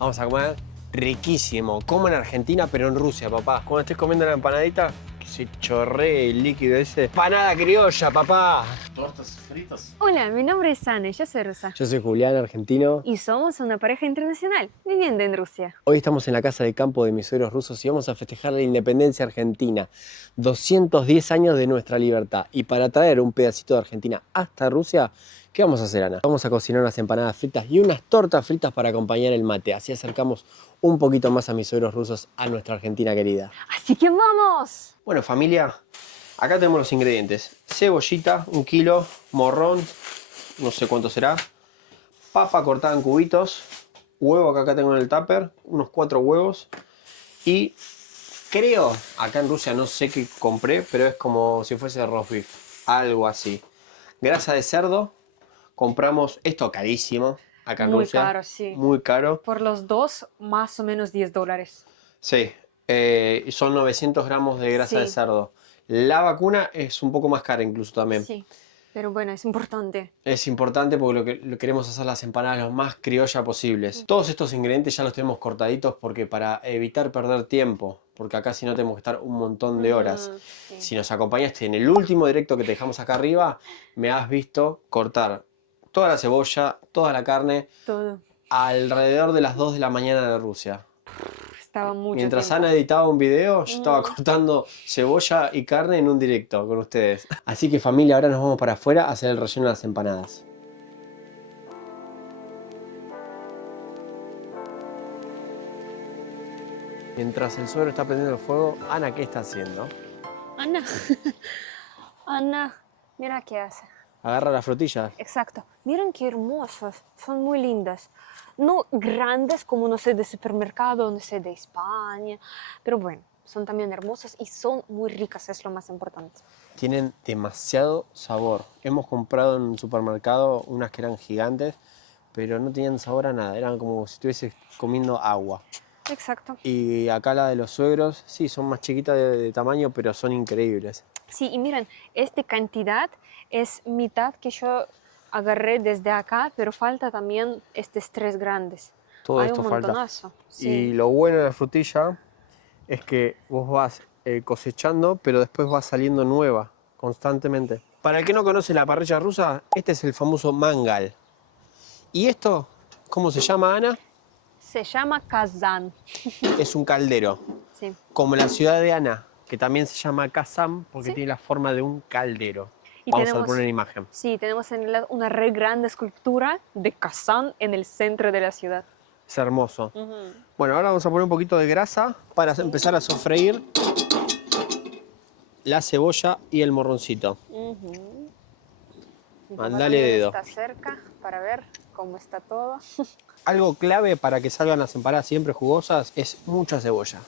Vamos a comer riquísimo, como en Argentina, pero en Rusia, papá. Cuando estés comiendo la empanadita, que se chorree el líquido ese. Empanada criolla, papá. Tortas fritas. Hola, mi nombre es Ana, yo soy rusa. Yo soy Julián, argentino. Y somos una pareja internacional, viviendo en Rusia. Hoy estamos en la casa de campo de mis suegros rusos y vamos a festejar la independencia argentina. 210 años de nuestra libertad. Y para traer un pedacito de Argentina hasta Rusia, ¿qué vamos a hacer, Ana? Vamos a cocinar unas empanadas fritas y unas tortas fritas para acompañar el mate. Así acercamos un poquito más a mis suegros rusos a nuestra Argentina querida. ¡Así que vamos! Bueno, familia, acá tenemos los ingredientes. Cebollita, 1 kilo, morrón, no sé cuánto será. Papa cortada en cubitos, huevo que acá tengo en el tupper, unos 4 huevos. Y creo, acá en Rusia no sé qué compré, pero es como si fuese roast beef, algo así. Grasa de cerdo, compramos esto carísimo acá en Muy Rusia. caro, sí. Muy caro. Por los dos, más o menos $10. Sí, son 900 gramos de grasa de Sí. cerdo. La vacuna es un poco más cara incluso también. Sí, pero bueno, es importante. Es importante porque lo queremos hacer las empanadas lo más criolla posibles. Todos estos ingredientes ya los tenemos cortaditos porque para evitar perder tiempo, porque acá si no tenemos que estar un montón de horas. Sí. Si nos acompañaste en el último directo que te dejamos acá arriba, me has visto cortar toda la cebolla, toda la carne, Todo. alrededor de las 2 de la mañana de Rusia. Estaba mucho Mientras tiempo. Ana editaba un video, yo estaba cortando cebolla y carne en un directo con ustedes. Así que familia, ahora nos vamos para afuera a hacer el relleno de las empanadas. Mientras el suegro está prendiendo el fuego, Ana, ¿qué está haciendo? Ana, Ana, mira qué hace. Agarra las frutillas. Exacto. Miren qué hermosas, son muy lindas. No grandes como, no sé, de supermercado, no sé, de España, pero bueno, son también hermosas y son muy ricas, es lo más importante. Tienen demasiado sabor. Hemos comprado en un supermercado unas que eran gigantes, pero no tenían sabor a nada. Eran como si estuvieses comiendo agua. Exacto. Y acá la de los suegros, sí, son más chiquitas de tamaño, pero son increíbles. Sí, y miren, esta cantidad es mitad que yo agarré desde acá, pero falta también estos 3 grandes. Todo Hay esto un falta. montonazo. Sí. Y lo bueno de la frutilla es que vos vas cosechando, pero después va saliendo nueva constantemente. Para el que no conoce la parrilla rusa, este es el famoso mangal. ¿Y esto, cómo se llama, Ana? Se llama kazan. Es un caldero, Sí. como la ciudad de Ana, que también se llama Kazán porque Sí. tiene la forma de un caldero. Y Vamos a tenemos- poner imagen. Sí, tenemos en realidad una re grande escultura de Kazán en el centro de la ciudad. Es hermoso. Bueno, ahora vamos a poner un poquito de grasa para empezar a sofreír la cebolla y el morroncito. Mi papá Mandale también dedo. está cerca para ver cómo está todo. Algo clave para que salgan las empanadas siempre jugosas es mucha cebolla.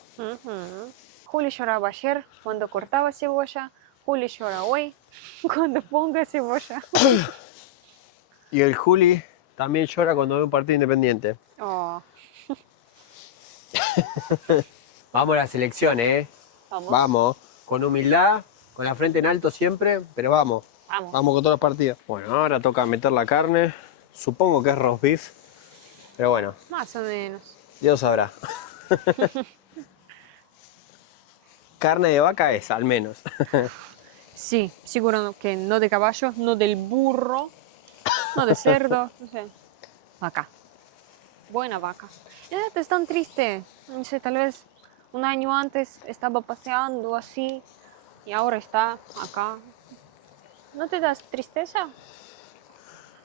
Juli lloraba ayer cuando cortaba cebolla. Juli llora hoy cuando ponga cebolla. Y el Juli también llora cuando ve un partido independiente. Oh, Vamos a la selección, ¿eh? vamos. Vamos. Con humildad, con la frente en alto siempre, pero vamos. Vamos. Vamos con todos los partidos. Bueno, ahora toca meter la carne. Supongo que es roast beef. Pero bueno, Más o menos. Dios sabrá. Carne de vaca es, al menos. Sí, seguro que no de caballo, no del burro, no de cerdo, no sé. Vaca. Buena vaca. Es tan triste. No sé, tal vez un año antes estaba paseando así y ahora está acá. ¿No te das tristeza?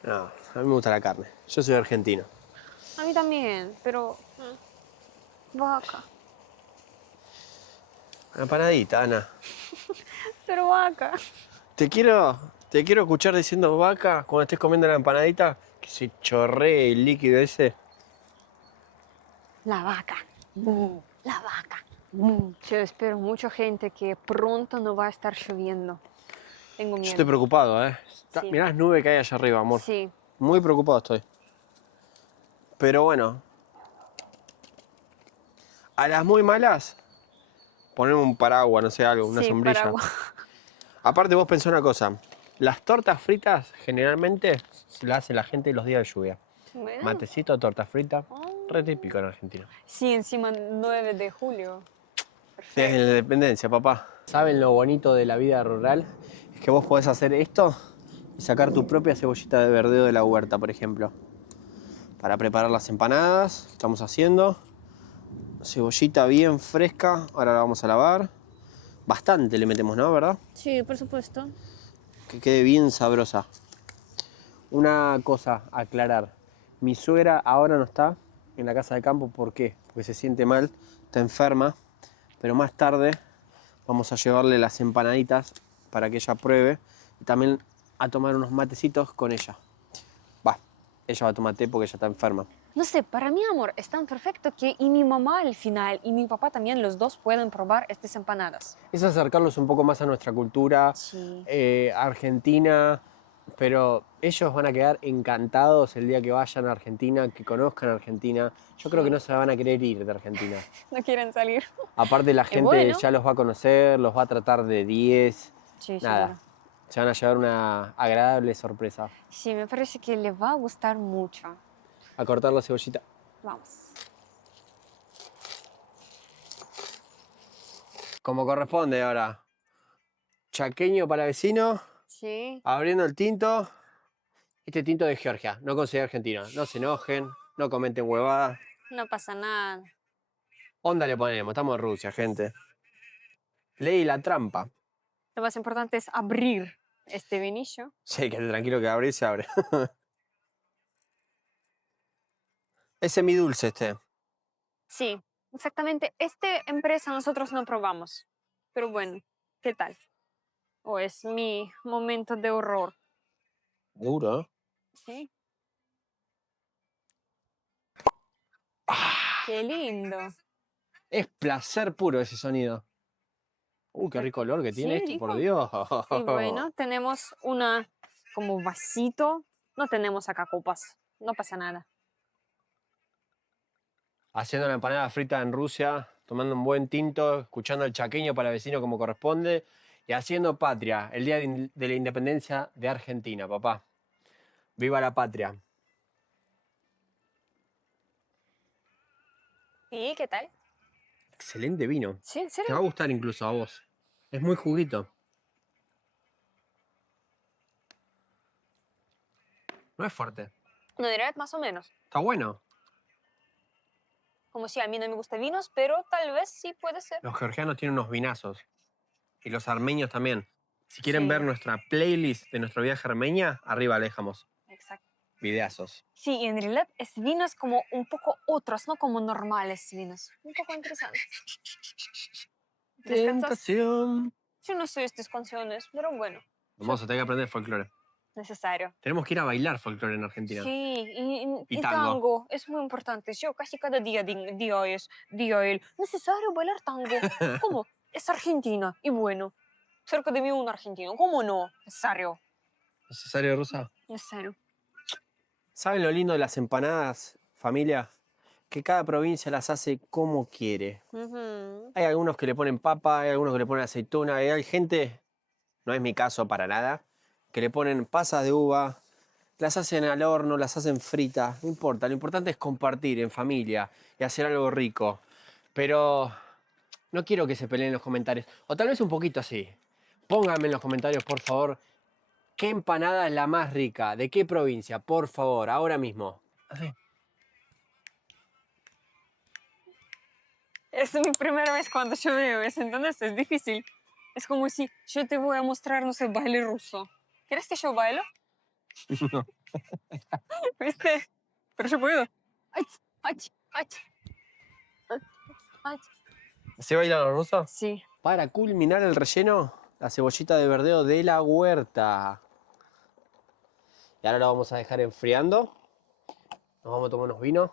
No, a mí me gusta la carne. Yo soy argentino. A mí también, pero... vaca. Una empanadita, Ana. Pero vaca. Te quiero escuchar diciendo vaca cuando estés comiendo la empanadita, que se chorree el líquido ese. La vaca. La vaca. Yo espero mucha gente que pronto no va a estar lloviendo. Tengo Yo miedo. estoy preocupado, ¿eh? Sí. Mirá las nubes que hay allá arriba, amor. Sí. Muy preocupado estoy. Pero bueno. A las muy malas, ponemos un paraguas, no sé, algo, una Sí, sombrilla. paraguas. Aparte vos pensá una cosa. Las tortas fritas generalmente las hace la gente los días de lluvia. Bueno. Matecito, torta frita. Oh, Re típico en Argentina. Sí, encima 9 de julio. Desde la independencia, papá. ¿Saben lo bonito de la vida rural? Es que vos podés hacer esto y sacar tu propia cebollita de verdeo de la huerta, por ejemplo. Para preparar las empanadas que estamos haciendo. Cebollita bien fresca, ahora la vamos a lavar. Bastante le metemos, ¿no? ¿Verdad? Sí, por supuesto. Que quede bien sabrosa. Una cosa a aclarar. Mi suegra ahora no está en la casa de campo. ¿Por qué? Porque se siente mal, está enferma. Pero más tarde vamos a llevarle las empanaditas para que ella pruebe. Y también a tomar unos matecitos con ella. Ella va a tomar té porque ella está enferma. No sé, para mí, amor, es tan perfecto que y mi mamá al final y mi papá también, los dos pueden probar estas empanadas. Es acercarlos un poco más a nuestra cultura Sí. argentina, pero ellos van a quedar encantados el día que vayan a Argentina, que conozcan Argentina. Yo creo que no se van a querer ir de Argentina. No quieren salir. Aparte la gente bueno. ya los va a conocer, los va a tratar de 10. Sí, Nada, seguro. se van a llevar una agradable sorpresa. Sí, me parece que le va a gustar mucho. A cortar la cebollita. Vamos. Como corresponde ahora. Chaqueño para vecino, Sí. abriendo el tinto. Este tinto de Georgia, no considero argentino. No se enojen, no comenten huevadas. No pasa nada. Onda le ponemos, estamos en Rusia, gente. Ley la trampa. Lo más importante es abrir este vinillo. Sí, quédate tranquilo que abre y se abre. Es semidulce este. Sí, exactamente. Esta empresa nosotros no probamos. Pero bueno, ¿qué tal? ¿O es mi momento de horror? Duro, ¿eh? Sí. Ah, Qué lindo. es placer puro ese sonido. Qué rico olor que tiene Sí, esto, por rico. Dios. Y bueno, tenemos una como vasito. No tenemos acá copas. No pasa nada. Haciendo la empanada frita en Rusia, tomando un buen tinto, escuchando el chaqueño para vecino como corresponde y haciendo patria, el día de la independencia de Argentina, papá. ¡Viva la patria! ¿Y qué tal? Excelente vino. Sí, ¿en Te serio? va a gustar incluso a vos. Es muy juguito. No es fuerte. No diré más o menos. Está bueno. Como si a mí no me gustan vinos, pero tal vez sí puede ser. Los georgianos tienen unos vinazos. Y los armenios también. Si quieren Sí. ver nuestra playlist de nuestro viaje a Armenia, arriba la dejamos. Exacto. Videazos. Sí, y en realidad es vinos como un poco otros, no como normales vinos. Un poco interesantes. ¿Descansas? Tentación. Yo no sé estas canciones, pero bueno, Vamos a tener que aprender folclore. necesario. Tenemos que ir a bailar folclore en Argentina. Sí, Y y tango. tango es muy importante. Yo casi cada día digo el necesario bailar tango. ¿Cómo? Es Argentina. Y bueno, cerca de mí un argentino. ¿Cómo no? Necesario. ¿Necesario, Rosa? Necesario. ¿Saben lo lindo de las empanadas, familia? Que cada provincia las hace como quiere. Ujú. Hay algunos que le ponen papa, hay algunos que le ponen aceituna, y hay gente, no es mi caso para nada, que le ponen pasas de uva, las hacen al horno, las hacen fritas, no importa, lo importante es compartir en familia y hacer algo rico. Pero no quiero que se peleen en los comentarios, o tal vez un poquito así. Pónganme en los comentarios, por favor, qué empanada es la más rica, de qué provincia, por favor, ahora mismo. Así. Es mi primera vez cuando yo veo eso, entonces es difícil. Es como si yo te voy a mostrar, no sé, baile ruso. ¿Quieres que yo bailo? No. ¿Viste? Pero yo puedo. Ay, ay, ay, ay. ¿Se bailan los rusos? Sí. Para culminar el relleno, la cebollita de verdeo de la huerta. Y ahora lo vamos a dejar enfriando. Nos vamos a tomar unos vinos.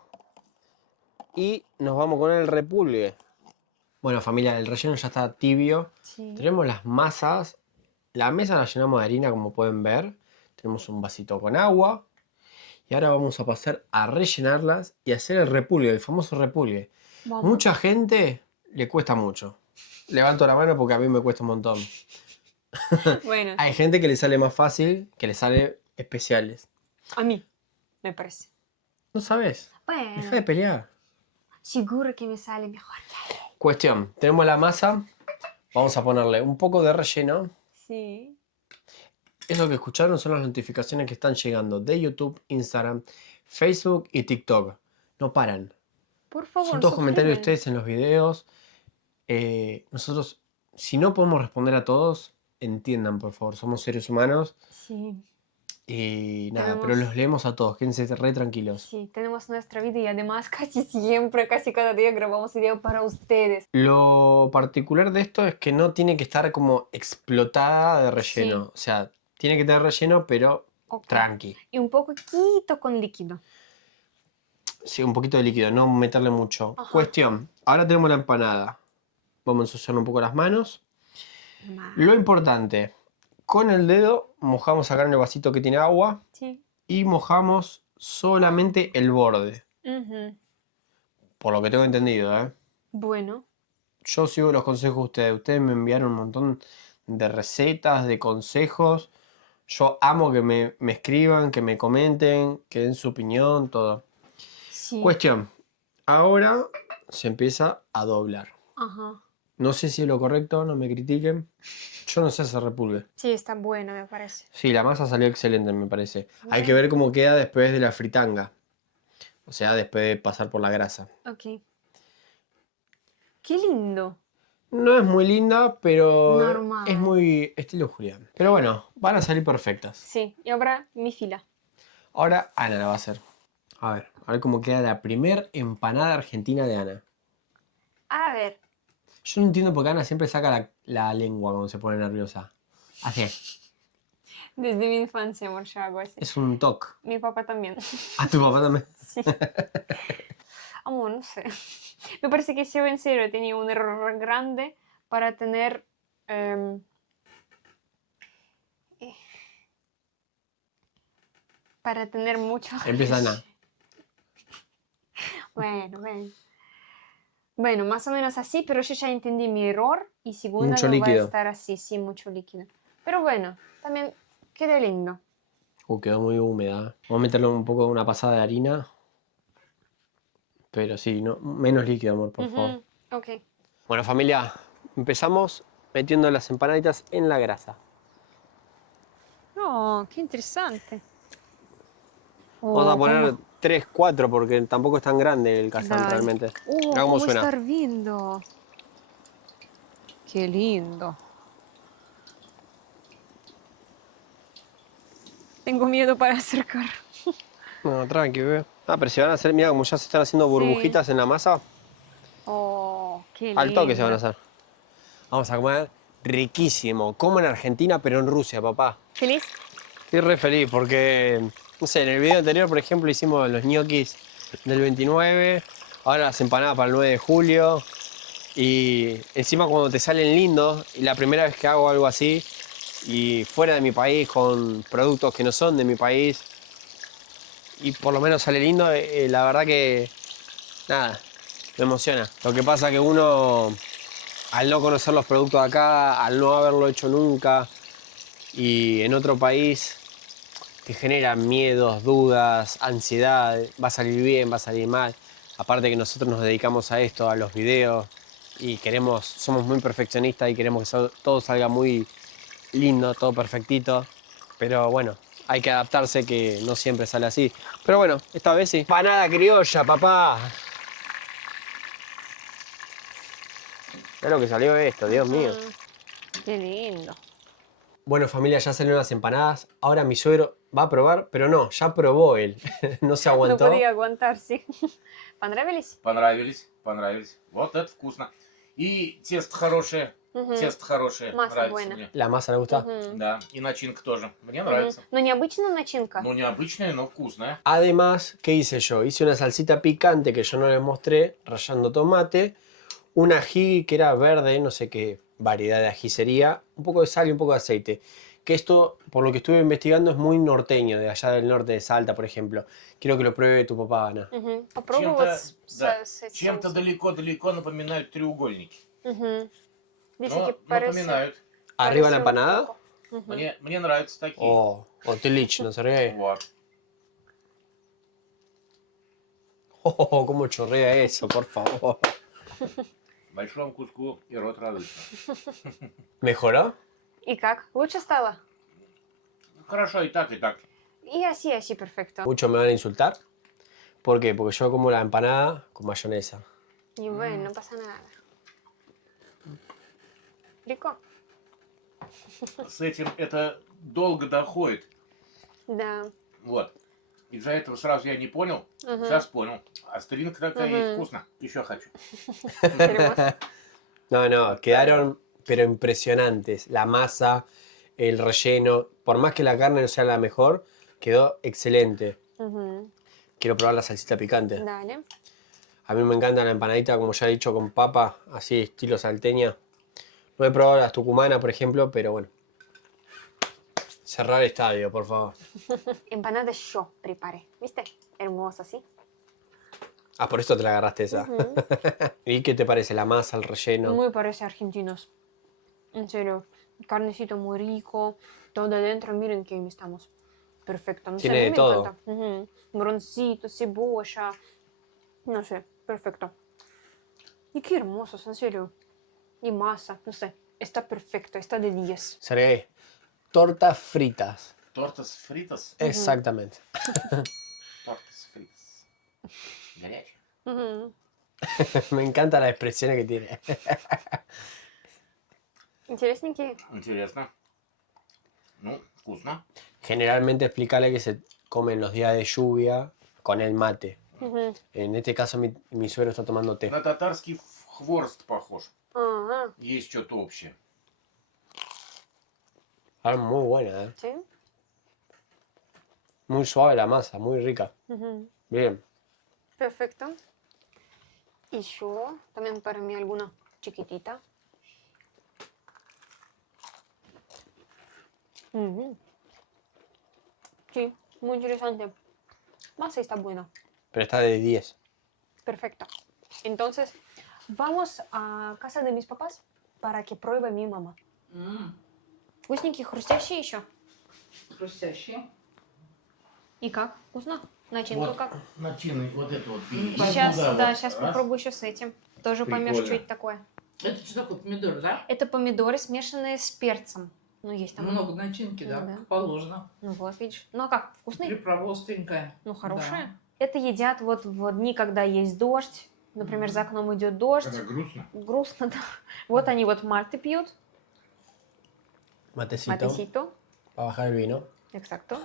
Y nos vamos con el repulgue. Bueno, familia, el relleno ya está tibio. Sí. Tenemos las masas. La mesa la llenamos de harina, como pueden ver. Tenemos un vasito con agua. Y ahora vamos a pasar a rellenarlas y hacer el repulgue, el famoso repulgue. Vamos. Mucha gente le cuesta mucho. Levanto la mano porque a mí me cuesta un montón. Bueno, Hay gente que le sale más fácil, que le sale especiales. a mí, me parece. ¿No sabes? Bueno, Deja de pelear. seguro que me sale mejor. Cuestión, tenemos la masa. Vamos a ponerle un poco de relleno. Sí. Eso que escucharon son las notificaciones que están llegando de YouTube, Instagram, Facebook y TikTok. No paran. Por Son favor, todos comentarios de suscriben. ustedes en los videos. Nosotros, si no podemos responder a todos, entiendan, por favor. Somos seres humanos. Sí. Y nada, pero Tenemos- los leemos a todos. Quédense re tranquilos. Sí, tenemos nuestra vida y además casi siempre, casi cada día grabamos video para ustedes. Lo particular de esto es que no tiene que estar como explotada de relleno. Sí. O sea, tiene que tener relleno, pero Ok. tranqui. Y un poquito con líquido. Sí, un poquito de líquido, no meterle mucho. Ajá. Cuestión, ahora tenemos la empanada. Vamos a ensuciar un poco las manos. Lo importante, con el dedo mojamos acá en el vasito que tiene agua Sí. y mojamos solamente el borde. Ujú. Por lo que tengo entendido, ¿eh? Bueno. Yo sigo los consejos de ustedes. Ustedes me enviaron un montón de recetas, de consejos. Yo amo que me escriban, que me comenten, que den su opinión, todo. Sí. Cuestión, ahora se empieza a doblar. Ajá. No sé si es lo correcto, no me critiquen. Yo no sé hacer repulgue. Sí, está bueno, me parece. Sí, la masa salió excelente, me parece. Hay que Bueno. ver cómo queda después de la fritanga. O sea, después de pasar por la grasa. Ok. Qué lindo. No es muy linda, pero Normal. es muy estilo Julián. Pero bueno, van a salir perfectas. Sí, y ahora mi fila. Ahora Ana la va a hacer. A ver cómo queda la primer empanada argentina de Ana. A ver. Yo no entiendo por qué Ana siempre saca la lengua cuando se pone nerviosa. Así. Desde mi infancia, amor, yo hago así. Es un toque. Mi papá también. ¿A tu papá también? Sí. Amor, no sé. Me parece que yo en serio tenía un error grande para tener... eh, para tener mucho... Empieza Ana. Bueno, bueno. Bueno, más o menos así, pero yo ya entendí mi error y segunda Mucho no va a líquido. estar así, sí, mucho líquido. Pero bueno, también queda lindo. Quedó muy húmeda. Vamos a meterle un poco una pasada de harina. Pero sí, no, menos líquido, amor, por favor. Ok. Bueno, familia, empezamos metiendo las empanaditas en la grasa. Oh, qué interesante. Vamos a Oh, poner cómo- 3, 4 porque tampoco es tan grande el calzón Dale. realmente. Oh, Mirá cómo cómo suena. está hirviendo. Qué lindo. Tengo miedo para acercar. No, tranqui, bebé. Ah, pero se van a hacer, mira, como ya se están haciendo burbujitas en la masa, Oh, qué lindo. al toque se van a hacer. Vamos a comer riquísimo, como en Argentina, pero en Rusia, papá. ¿Feliz? Estoy re feliz porque, no sé, en el video anterior, por ejemplo, hicimos los ñoquis del 29, ahora las empanadas para el 9 de julio. Y encima cuando te salen lindos, y la primera vez que hago algo así, y fuera de mi país, con productos que no son de mi país, y por lo menos sale lindo, la verdad que, nada, me emociona. Lo que pasa que uno, al no conocer los productos de acá, al no haberlo hecho nunca, y en otro país, te genera miedos, dudas, ansiedad, va a salir bien, va a salir mal. Aparte que nosotros nos dedicamos a esto, a los videos, y somos muy perfeccionistas y queremos que todo salga muy lindo, todo perfectito. Pero bueno, hay que adaptarse que no siempre sale así. Pero bueno, esta vez sí. Empanada criolla, papá. Mirá lo que salió esto, Dios mío. Qué lindo. Bueno, familia, ya salieron las empanadas. Ahora mi suegro va a probar, pero no, ya probó él. No se No aguantó. podía aguantar, sí. Понравились? Понравились, понравились. Вот это вкусно. И тесто хорошее, тесто хорошее, Масса нравится buena. мне. La masa le gusta. Да, и начинка тоже. Мне нравится. Но необычная начинка. Ну, необычная, но вкусная. Además, ¿qué hice yo? Hice una salsita picante que yo no les mostré, rallando tomate, un ají que era verde, no sé qué variedad de ají sería, un poco de sal y un poco de aceite. Que esto, por lo que estuve investigando, es muy norteño, de allá del norte de Salta, por ejemplo. Quiero que lo pruebe tu papá, Ana. Попробуй Чем-то, вот да, с этим чем-то соусом. далеко-далеко напоминают треугольники. Dice Но que parece... напоминают. ¿Arriba la parece un empanada? poco. Мне нравятся такие. O tilich, no sé. Вот. Oh, cómo chorrea eso, por favor. Большому куску и рот радуется. ¿Mejoró? И как? Лучше стало? Хорошо и так, и так. И así, perfecto. Muchos me van a insultar. ¿Por qué? Porque yo como la empanada con mayonesa. И bueno, no pasa nada. Rico. С этим это долго доходит. Да. Вот. Из-за этого сразу я не понял. Сейчас понял. А старинка такая есть, вкусно. Еще хочу. Hermoso. No, quedaron pero impresionantes. La masa, el relleno. Por más que la carne no sea la mejor, quedó excelente. Ujú. Quiero probar la salsita picante. Dale. A mí me encanta la empanadita, como ya he dicho, con papa, así estilo salteña. No he probado las tucumanas, por ejemplo, pero bueno. Cerrar estadio, por favor. Empanada yo preparé. ¿Viste? Hermosa, ¿sí? Ah, por eso te la agarraste esa. ¿Y qué te parece la masa, el relleno? Muy parece argentinos. En serio. Carnecito muy rico. Todo adentro. Miren que estamos. Perfecto. No sé, Tiene a mí de me todo. encanta. Ujú. Groncito, cebolla. No sé. Perfecto. Y qué hermosos, en serio. Y masa. No sé. Está perfecto. Está de 10. Sergey, tortas fritas. Тортас фритас. Exactamente. Тортас фритас. Горячий. Ujú. Me encantan las expresiones que tiene. Интересненькие. Интересно. Ну, вкусно. Generalmente explicarle que se comen los días de lluvia con el mate. Ujú. En este caso mi suegro está tomando té. На татарский хворост похож. Ага. Есть что-то общее. Ah, muy buena, ¿eh? ¿Sí? Muy suave la masa, muy rica. Ujú. Bien. Perfecto. Y yo también para mí alguna chiquitita. Ujú. Sí, muy interesante. Masa está buena. Pero está de 10. Perfecto. Entonces, vamos a casa de mis papás para que pruebe mi mamá. Вкусненькие, хрустящие еще. Хрустящие. И как? Вкусно? Начинка Вот как? начинай вот это вот. бери. Сейчас, Туда да, вот. сейчас Раз. попробую еще с этим. Тоже поймешь, Прикольно. что это такое. Это что такое, помидоры, да? Это помидоры, смешанные с перцем. Ну, есть там. Много начинки, да, Да. как положено. Ну вот, видишь. Ну а как, вкусный? Приправа остренькая. Ну, хорошая. Да. Это едят вот в дни, когда есть дождь. Например, за окном идет дождь. Когда грустно. Грустно, да. Вот они вот мальты пьют. Matecito. Матесито. Para bajar el vino. Exacto.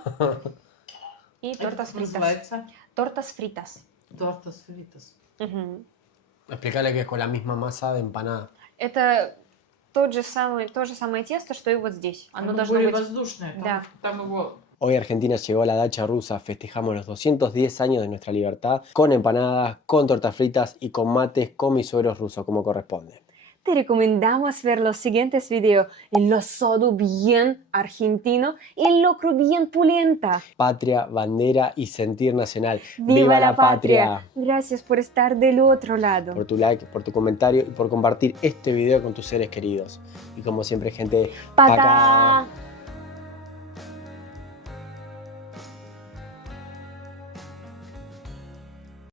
И Это тортас как фритас. называется? Тортас фритас. Тортас фритас. Мгм. Explicarle que es con la misma masa de empanada. Это то же самое тесто, что и вот здесь. Оно должно более быть... воздушное. Там, Да. там его Hoy Argentina llegó a la dacha rusa, festejamos los 210 años de nuestra libertad con empanadas, con tortas fritas y con mates con mis suegros rusos como corresponde. Te recomendamos ver los siguientes videos. El asado bien argentino y el locro bien pulenta. Patria, bandera y sentir nacional. ¡Viva la patria! Gracias por estar del otro lado. Por tu like, por tu comentario y por compartir este video con tus seres queridos. Y como siempre, gente, ¡Pata!